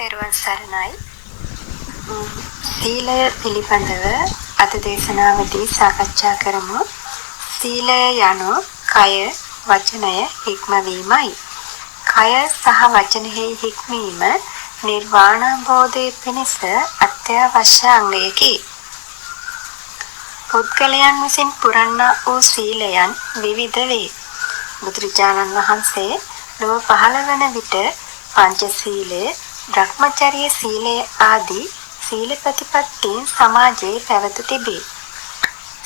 තෙරුවන් සරණයි. සීලය පිළිබඳව අද දේශනාවේදී සාකච්ඡා කරමු. සීලය යනු කය වචනය හික්මවීමයි. කය සහ වචනෙහි හික්මීම නිර්වාණ අවබෝධයේ පිණිස අත්‍යවශ්‍ය අංගයකි. පුද්ගලයන් විසින් පුරන්නා වූ සීලයන් විවිධ වේ. බුදුරජාණන් වහන්සේ ලොව පහළ වන විට පංචශීලය, බ්‍රහ්මචර්ය සීලය ආදී සීල ප්‍රතිපත්තීන් සමාජයේ පැවත තිබේ.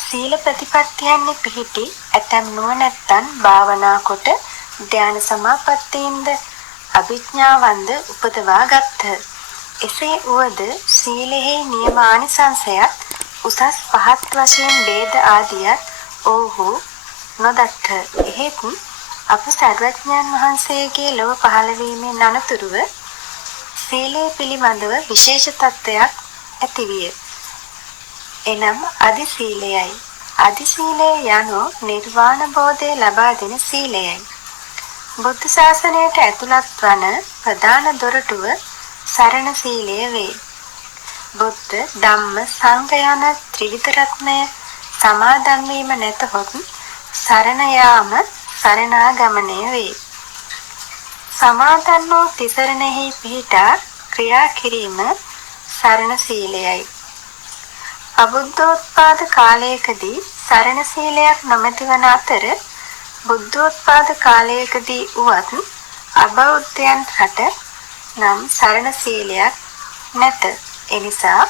සීල ප්‍රතිපත්තියන්හි පිහිටි ඇතැම් නුවණැත්තන් භාවනා කොට ධ්‍යාන සමාපත්තීන්ද අභිඥාවන්ද උපදවා ගත්හ. එසේ වුවද සීලෙහි නියමානිසංසයත් උසස් පහත් වශයෙන් ભેද ආදියත් ඔවුහු නොදත්හ. එහෙත් අප සර්වඥයන් වහන්සේගේ ලොව පහළ වීමෙන් අනතුරුව සීලය පිළිබඳව විශේෂ තත්ත්වයක් ඇතිවිය. එනම් අදි සීලයයි. අදි සීලය යනු නිර්වාණ බෝධය ලබා දෙන සීලයයි. බුද්ධ ශාසනයට ඇතුළත් වන ප්‍රධාන දොරටුව සරණ සීලය වේ. බුද්ධ, ධම්ම, සංඝ යන ත්‍රිවිධ රත්නය සමාදන් වීම නැතහොත් සරණ යාම සරණාගමනය වේ. සමාදන් වූ තිසරණෙහි පිහිටා ක්‍රියා කිරීම සරණ සීලයයි. අබුද්ධෝත්පාද කාලයකදී සරණ සීලයක් නොමැති වන අතර බුද්ධෝත්පාද කාලයකදී උවත් අබෞද්ධයන් හට නම් සරණ සීලයක් නැත. එනිසා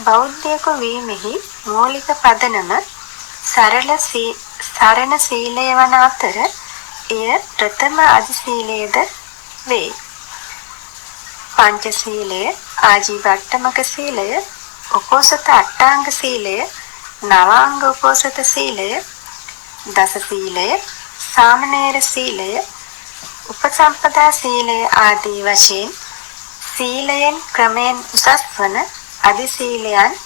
බෞද්ධයෙකු වීමෙහි මූලික පදනම සරණ සීලය වන අතර එය ප්‍රථම අදි සීලයද වේ. පංචශීලය, ආජීවට්ටමක සීලය, උපෝසත අට්ඨාංග සීලය, නවාංග උපෝසත සීලය, දස සීලය, සාමණේර සීලය, උපසම්පදා සීලය ආදී වශයෙන් සීලයෙන් ක්‍රමයෙන් උසස් වන අදි සීලයන්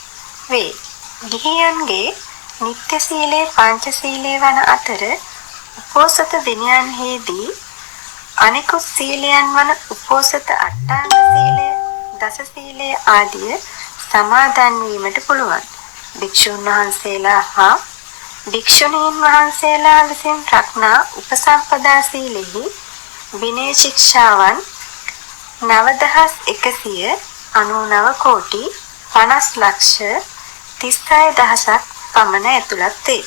වේ. ගිහියන්ගේ නිත්‍ය සීලය පංචශීලය වන අතර උපෝසත දිනයන්හිදී අනිකුත් සීලයන් වන උපෝසත අට්ඨාංග සීලය, දස සීලය ආදිය සමාදන් වීමට පුළුවන්. භික්ෂුන් වහන්සේලා හා භික්ෂුණීන් වහන්සේලා විසින් රක්නා උපසම්පදා සීලෙහි විනය ශික්ෂාවන් 9199 කෝටි 50 ලක්ෂ 36000ක් පමණ ඇතුළත් වේ.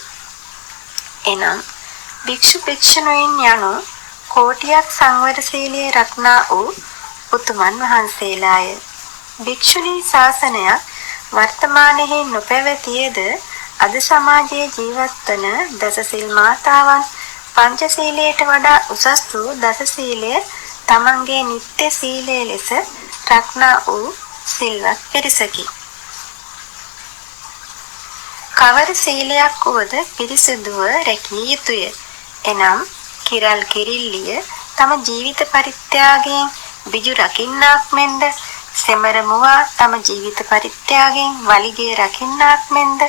එනම් භික්ෂු භික්ෂුණීන් යනු කෝටියක් සංවර සීලයේ රක්නා වූ උතුමන් වහන්සේලාය. භික්ෂුණී ශාසනයක් වර්තමානයේ නොපැවතියේද අද සමාජයේ ජීවත් වන දසසිල් මාතාවන් පංචශීලයට වඩා උසස් වූ දස සීලය තමන්ගේ නිත්‍ය සීලය ලෙස රක්නා වූ සිල්වත් පිරිසකි. කවර සීලයක් වුවද පිරිසිදුව රැකිය යුතුය. එනම් කිරල් කිරිල්ලිය තම ජීවිත පරිත්‍යාගයෙන් බිජු රකින්නාක් මෙන්ද, සෙමර මුවා තම ජීවිත පරිත්‍යාගයෙන් වලිගය රකින්නාක් මෙන්ද,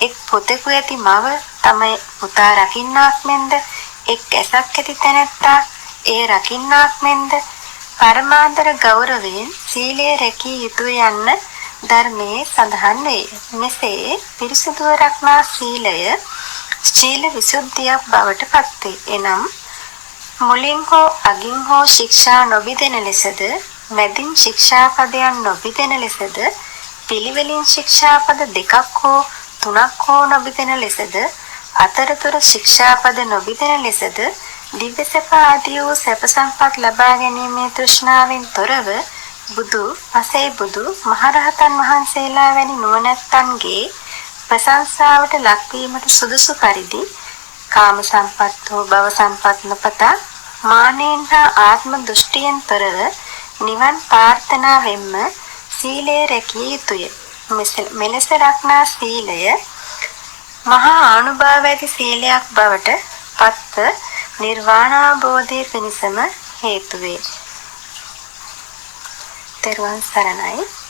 එක් පුතෙකු ඇති මව තම පුතා රකින්නාක් මෙන්ද, එක් ඇසක් ඇති තැනැත්තා එය රකින්නාක් මෙන්ද පරමාන්තර ගෞරවයෙන් සීලය රැකිය යුතුය යන්න ධර්මයේ සඳහන් වේ. මෙසේ පිරිසිදුව රක්නා සීලය ශීල විසුද්ධියක් බවට පත්වේ. එනම් මුලින් හෝ අගින් හෝ ශික්ෂා නොබිදෙන ලෙසද, මැදින් ශික්ෂාපදයන් නොබිදෙන ලෙසද, පිළිවෙලින් ශික්ෂාපද දෙකක් හෝ තුනක් හෝ නොබිදෙන ලෙසද, අතරතුර ශික්ෂාපද නොබිදෙන ලෙසද, දිව්‍ය සැප ආදී වූ සැප සම්පත් ලබා ගැනීමේ තෘෂ්ණාවෙන් තොරව බුදු, පසේ බුදු, මහරහතන් වහන්සේලා වැනි නුවණැත්තන්ගේ ප්‍රශංසාවට ලක්වීමට සුදුසු පරිදි කාම සම්පත් හෝ භව සම්පත් නොපතා මානෙන් හා ආත්ම දෘෂ්ටියෙන් තොරව නිවන් ප්‍රාර්ථනාවෙන්ම සීලය රැකිය යුතුය. මෙලෙස රක්නා සීලය මහා ආනුභාව ඇති සීලයක් බවට පත්ව නිර්වාණාබෝධය පිණිසම හේතු වේ. තෙරුවන් සරණයි.